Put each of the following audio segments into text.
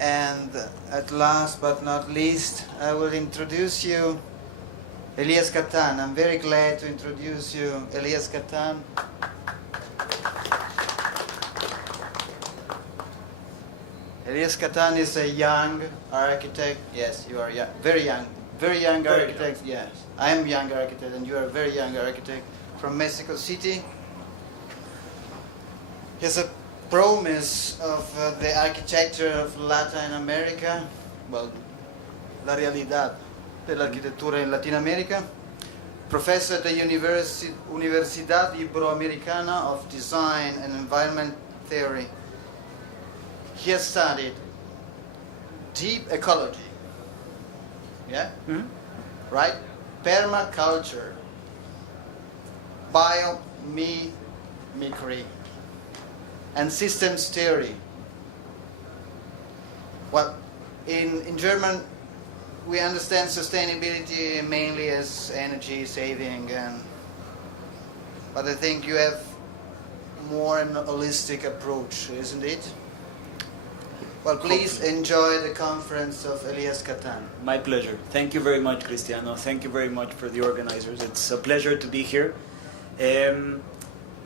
And at last but not least, I will introduce you Elias Cattan. I'm very glad to introduce you Elias Cattan. Elias Cattan is a young architect. Yes, you are young, very young architect. Yes, I am a young architect, and you are a very young architect from Mexico City. He has a promise of the architecture of Latin America, well, la realidad de la arquitectura en Latinoamérica. Professor at the Universidad Iberoamericana of Design and Environment Theory. He has studied deep ecology, yeah, right? Permaculture, biomimicry, and systems theory. Well, in German, we understand sustainability mainly as energy saving, but I think you have more an holistic approach, isn't it? Well, please enjoy the conference of Elias Cattan. My pleasure. Thank you very much, Cristiano. Thank you very much for the organizers. It's a pleasure to be here.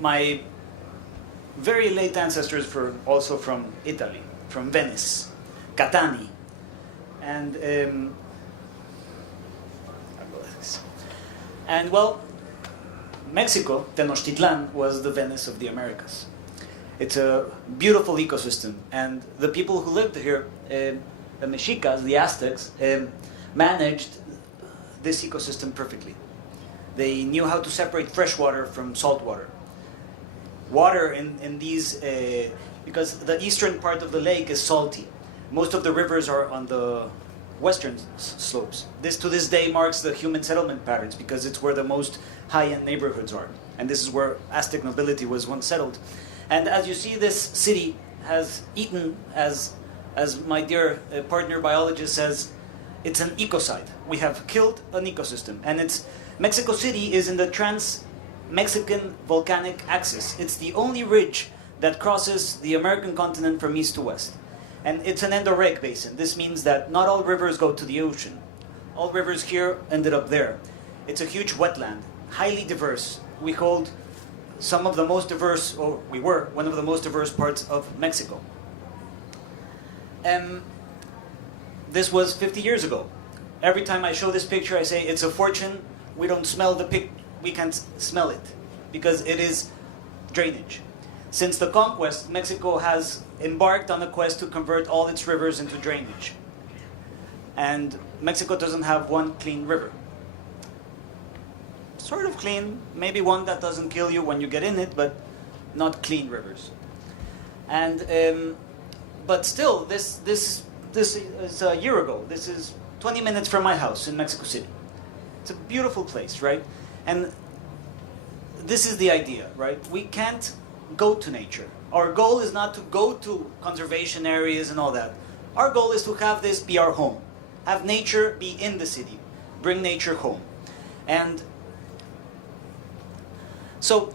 My very late ancestors were also from Italy, from Venice, Catani. And well, Mexico, Tenochtitlan, was the Venice of the Americas. It's a beautiful ecosystem, and the people who lived here, the Mexicas, the Aztecs, managed this ecosystem perfectly. They knew how to separate fresh water from salt water. Water in these, because the eastern part of the lake is salty. Most of the rivers are on the western slopes. This to this day marks the human settlement patterns because it's where the most high-end neighborhoods are. And this is where Aztec nobility was once settled. And as you see, this city has eaten, as my dear partner biologist says, it's an ecocide. We have killed an ecosystem. And Mexico City is in the trans-Mexican volcanic axis. It's the only ridge that crosses the American continent from east to west. And it's an endorheic basin. This means that not all rivers go to the ocean. All rivers here ended up there. It's a huge wetland, highly diverse. We hold some of the most diverse, or we were one of the most diverse parts of Mexico. This was 50 years ago. Every time I show this picture, I say it's a fortune. We don't smell we can't smell it because it is drainage. Since the conquest, Mexico has embarked on a quest to convert all its rivers into drainage. And Mexico doesn't have one clean river. Sort of clean, maybe one that doesn't kill you when you get in it, but not clean rivers. And but still, this is a year ago. This is 20 minutes from my house in Mexico City. It's a beautiful place, right? And this is the idea, right? We can't go to nature. Our goal is not to go to conservation areas and all that. Our goal is to have this be our home. Have nature be in the city. Bring nature home. And so,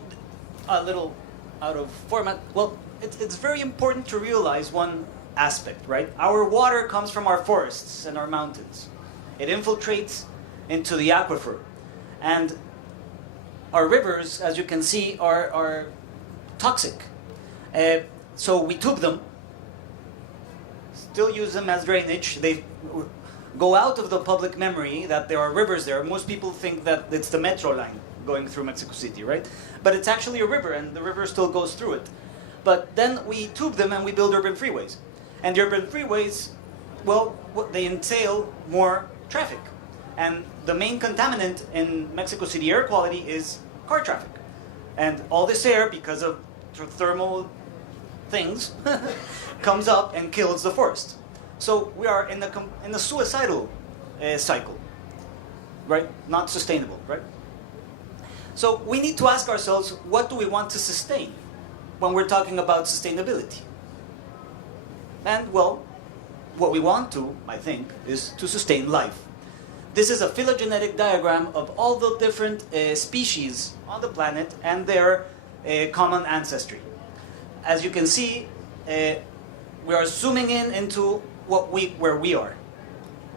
a little out of format, well, it's very important to realize one aspect, right? Our water comes from our forests and our mountains. It infiltrates into the aquifer. And our rivers, as you can see, are toxic. So we took them, still use them as drainage. They go out of the public memory that there are rivers there. Most people think that it's the metro line going through Mexico City, right? But it's actually a river, and the river still goes through it. But then we tube them and we build urban freeways. And the urban freeways, well, they entail more traffic. And the main contaminant in Mexico City air quality is car traffic. And all this air, because of thermal things, comes up and kills the forest. So we are in a suicidal cycle, right? Not sustainable, right? So we need to ask ourselves, what do we want to sustain when we're talking about sustainability? And well, what we want to, I think, is to sustain life. This is a phylogenetic diagram of all the different species on the planet and their common ancestry. As you can see, we are zooming into where we are.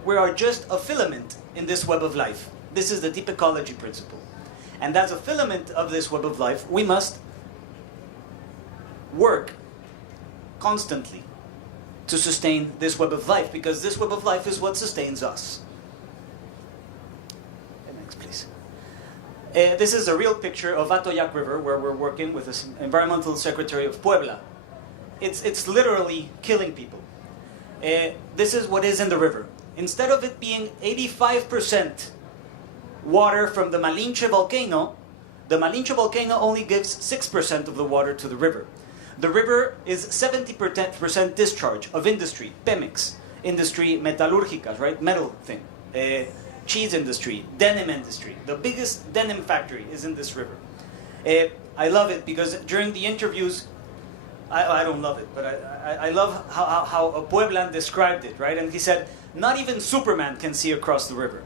We are just a filament in this web of life. This is the deep ecology principle. And as a filament of this web of life, we must work constantly to sustain this web of life, because this web of life is what sustains us. Next, please. This is a real picture of Atoyac River, where we're working with the environmental secretary of Puebla. It's literally killing people. This is what is in the river. Instead of it being 85% water from the Malinche volcano, the Malinche volcano only gives 6% of the water to the river. The river is 70% discharge of industry, Pemex, industry metallurgica, right, metal thing, cheese industry, denim industry. The biggest denim factory is in this river. I love it because during the interviews, I don't love it, but I love how a Pueblan described it, right? And he said, not even Superman can see across the river.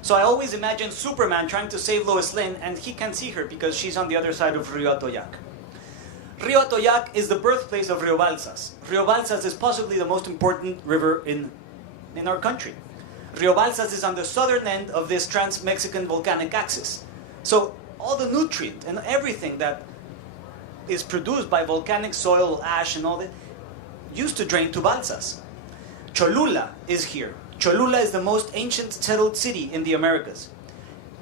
So I always imagine Superman trying to save Lois Lane, and he can see her because she's on the other side of Rio Atoyac. Rio Atoyac is the birthplace of Rio Balsas. Rio Balsas is possibly the most important river in our country. Rio Balsas is on the southern end of this trans-Mexican volcanic axis. So all the nutrient and everything that is produced by volcanic soil, ash and all that, used to drain to Balsas. Cholula is here. Cholula is the most ancient settled city in the Americas.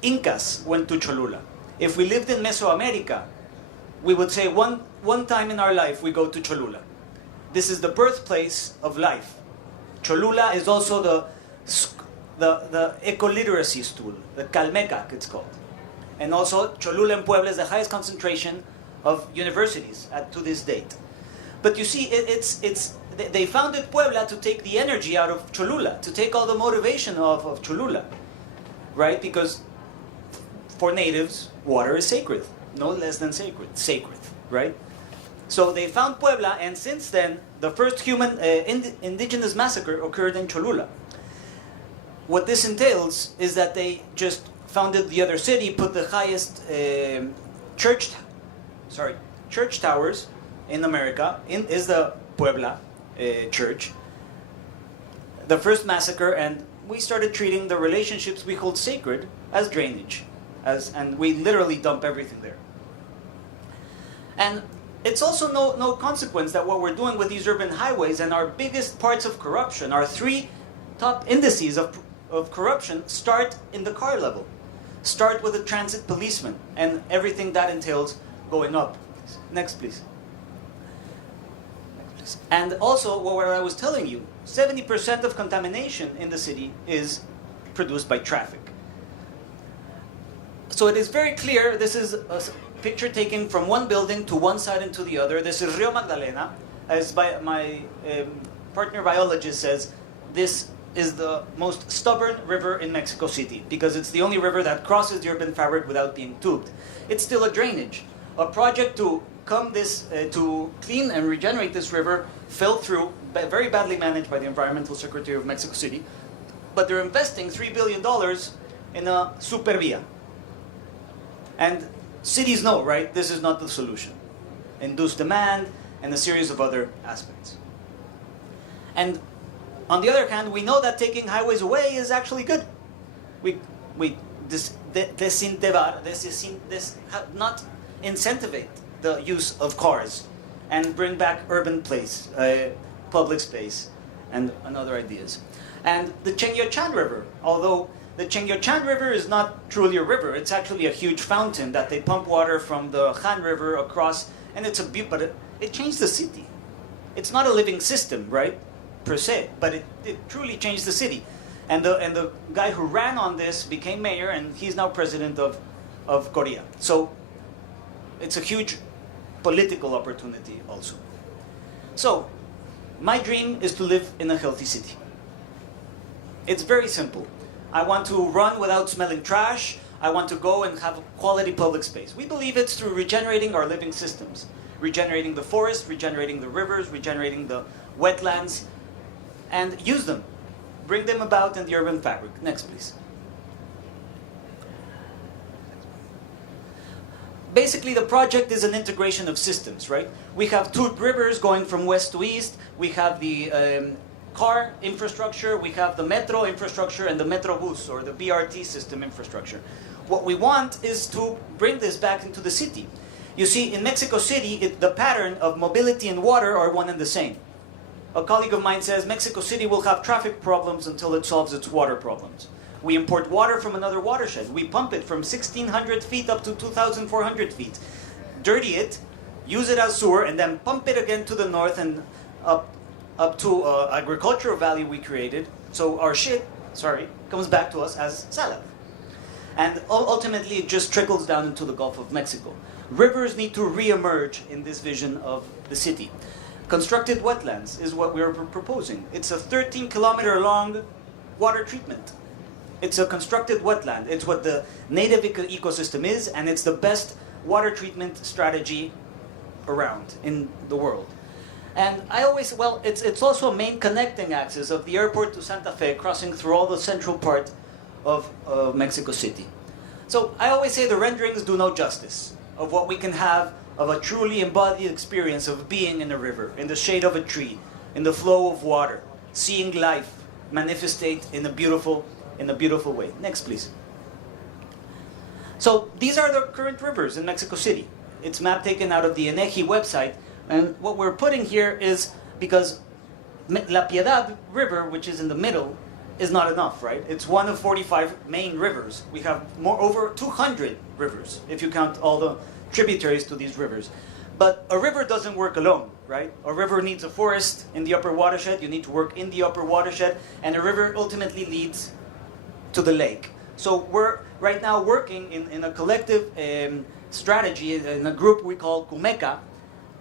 Incas went to Cholula. If we lived in Mesoamerica, we would say one time in our life we go to Cholula. This is the birthplace of life. Cholula is also the eco-literacy stool, the Calmecac it's called. And also Cholula in Puebla is the highest concentration of universities to this date. But you see, they founded Puebla to take the energy out of Cholula, to take all the motivation of Cholula, right? Because for natives, water is sacred, no less than sacred, right? So they found Puebla, and since then, the first human indigenous massacre occurred in Cholula. What this entails is that they just founded the other city, put the highest church towers in America, is the Puebla church. The first massacre, and we started treating the relationships we hold sacred as drainage, and we literally dump everything there. And it's also no consequence that what we're doing with these urban highways and our biggest parts of corruption, our three top indices of corruption, start in the car level. Start with a transit policeman and everything that entails going up. Next, please. And also, what I was telling you, 70% of contamination in the city is produced by traffic. So it is very clear, this is a picture taken from one building to one side and to the other. This is Rio Magdalena. As my partner biologist says, this is the most stubborn river in Mexico City because it's the only river that crosses the urban fabric without being tubed. It's still a drainage. A project to to clean and regenerate this river fell through, very badly managed by the Environmental Secretary of Mexico City, but they're investing $3 billion in a supervia. And cities know, right, this is not the solution. Induced demand and a series of other aspects. And on the other hand, we know that taking highways away is actually good. Not incentivate the use of cars and bring back urban place, public space, and other ideas. And the Chengyochan River, although the Chengyochan River is not truly a river, it's actually a huge fountain that they pump water from the Han River across, and it's but it changed the city. It's not a living system, right, per se, but it truly changed the city. And the guy who ran on this became mayor, and he's now president of Korea. So it's a huge political opportunity also. So my dream is to live in a healthy city. It's very simple. I want to run without smelling trash. I want to go and have quality public space. We believe it's through regenerating our living systems. Regenerating the forests, regenerating the rivers, regenerating the wetlands, and use them. Bring them about in the urban fabric. Next, please. Basically, the project is an integration of systems, right? We have two rivers going from west to east. We have the car infrastructure, we have the metro infrastructure, and the Metrobus, or the BRT system infrastructure. What we want is to bring this back into the city. You see, in Mexico City, the pattern of mobility and water are one and the same. A colleague of mine says Mexico City will have traffic problems until it solves its water problems. We import water from another watershed. We pump it from 1,600 feet up to 2,400 feet. Dirty it, use it as sewer, and then pump it again to the north and up to agricultural value we created. So our shit, comes back to us as salad. And ultimately it just trickles down into the Gulf of Mexico. Rivers need to re-emerge in this vision of the city. Constructed wetlands is what we are proposing. It's a 13-kilometer long water treatment. It's a constructed wetland. It's what the native ecosystem is, and it's the best water treatment strategy around in the world. And it's also a main connecting axis of the airport to Santa Fe, crossing through all the central part of Mexico City. So I always say the renderings do no justice of what we can have of a truly embodied experience of being in a river, in the shade of a tree, in the flow of water, seeing life manifestate in a beautiful way. Next, please. So these are the current rivers in Mexico City. It's map taken out of the INEGI website, and what we're putting here is because La Piedad River, which is in the middle, is not enough, right? It's one of 45 main rivers. We have over 200 rivers, if you count all the tributaries to these rivers. But a river doesn't work alone, right? A river needs a forest in the upper watershed. You need to work in the upper watershed, and a river ultimately leads to the lake. So we're right now working in a collective strategy in a group we call Cumeca.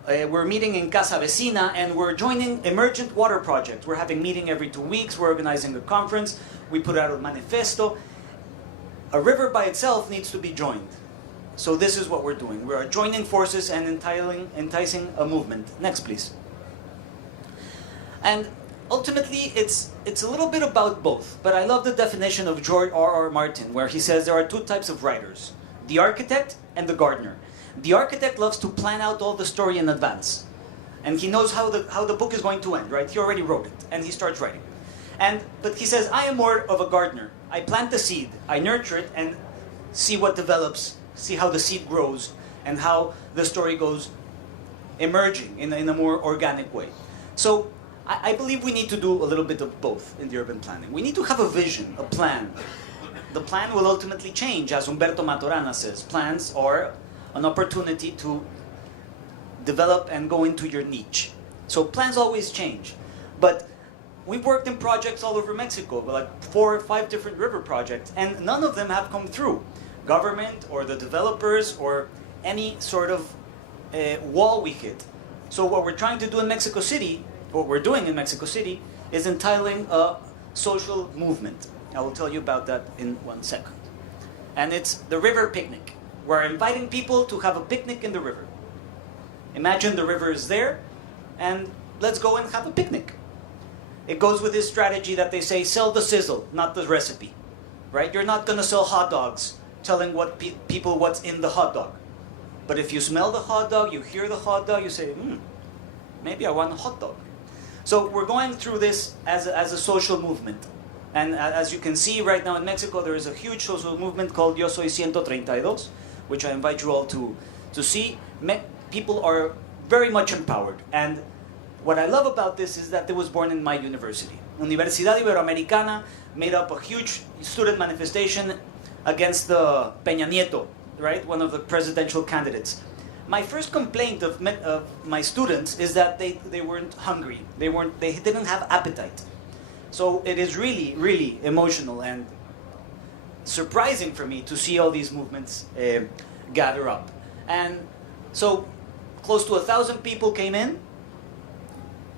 We're meeting in Casa Vecina, and we're joining emergent water projects. We're having meeting every 2 weeks. We're organizing a conference. We put out a manifesto. A river by itself needs to be joined. So this is what we're doing. We are joining forces and enticing a movement. Next, please. And ultimately, it's a little bit about both. But I love the definition of George R.R. Martin, where he says there are two types of writers: the architect and the gardener. The architect loves to plan out all the story in advance, and he knows how the book is going to end, right? He already wrote it, and he starts writing. But he says, I am more of a gardener. I plant the seed, I nurture it, and see what develops, see how the seed grows, and how the story goes emerging in a more organic way. So I believe we need to do a little bit of both in the urban planning. We need to have a vision, a plan. The plan will ultimately change, as Humberto Maturana says. Plans are an opportunity to develop and go into your niche. So plans always change. But we've worked in projects all over Mexico, like 4 or 5 different river projects, and none of them have come through. Government or the developers or any sort of wall we hit. So what we're trying to do in Mexico City, what we're doing in Mexico City, is entitling a social movement. I will tell you about that in 1 second. And it's the river picnic. We're inviting people to have a picnic in the river. Imagine the river is there, and let's go and have a picnic. It goes with this strategy that they say, sell the sizzle, not the recipe. Right? You're not going to sell hot dogs telling people what's in the hot dog. But if you smell the hot dog, you hear the hot dog, you say, maybe I want a hot dog. So we're going through this as a social movement. And as you can see right now in Mexico, there is a huge social movement called Yo Soy 132, which I invite you all to see. People are very much empowered. And what I love about this is that it was born in my university. Universidad Iberoamericana made up a huge student manifestation against the Peña Nieto, right? One of the presidential candidates. My first complaint of my students is that they weren't hungry. They didn't have appetite. So it is really, really emotional and surprising for me to see all these movements gather up. And so close to 1,000 people came in,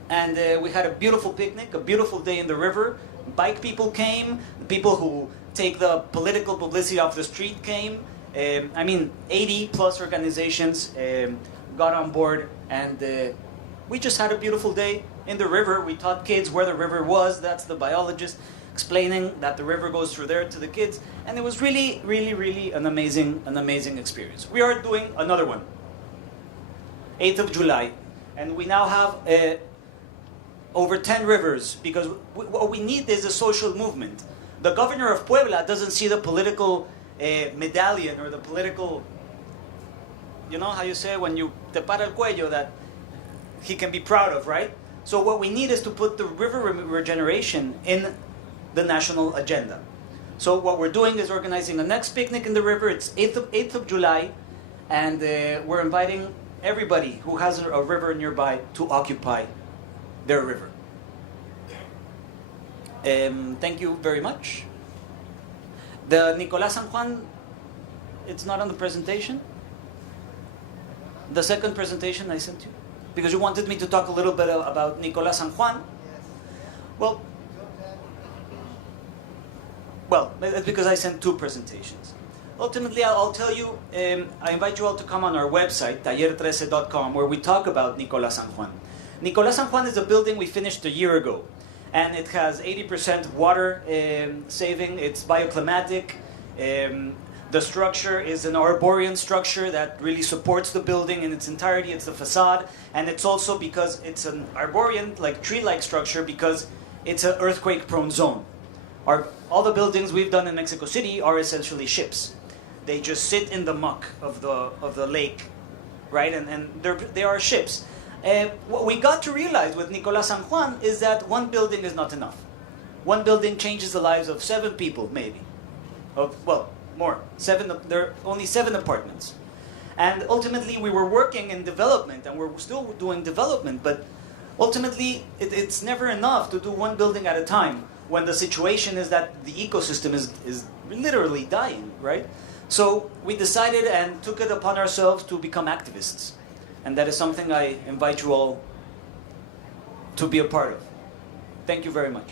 and we had a beautiful picnic, a beautiful day in the river. Bike people came, the people who take the political publicity off the street came. 80 plus organizations got on board, and we just had a beautiful day in the river. We taught kids where the river was. That's the biologist explaining that the river goes through there to the kids, and it was really, really, really an amazing experience. We are doing another one, 8th of July, and we now have over 10 rivers, because what we need is a social movement. The governor of Puebla doesn't see the political medallion or the political, you know how you say when you te para el cuello, that he can be proud of, right? So what we need is to put the river regeneration in the national agenda. So what we're doing is organizing the next picnic in the river. It's 8th of July, and we're inviting everybody who has a river nearby to occupy their river. Thank you very much. The Nicolás San Juan, it's not on the presentation. The second presentation I sent you, because you wanted me to talk a little bit about Nicolás San Juan. Well, it's because I sent two presentations. Ultimately, I'll tell you, I invite you all to come on our website, taller13.com, where we talk about Nicolás San Juan. Nicolás San Juan is a building we finished a year ago, and it has 80% water saving. It's bioclimatic. The structure is an arboreal structure that really supports the building in its entirety. It's the facade, and it's also because it's an arboreal, like tree-like structure, because it's an earthquake-prone zone. All the buildings we've done in Mexico City are essentially ships. They just sit in the muck of the lake, right? And they are ships. What we got to realize with Nicolás San Juan is that one building is not enough. One building changes the lives of 7 people, maybe. More. 7. There are only 7 apartments. And ultimately, we were working in development, and we're still doing development, but ultimately, it's never enough to do one building at a time when the situation is that the ecosystem is literally dying, right? So we decided and took it upon ourselves to become activists. And that is something I invite you all to be a part of. Thank you very much.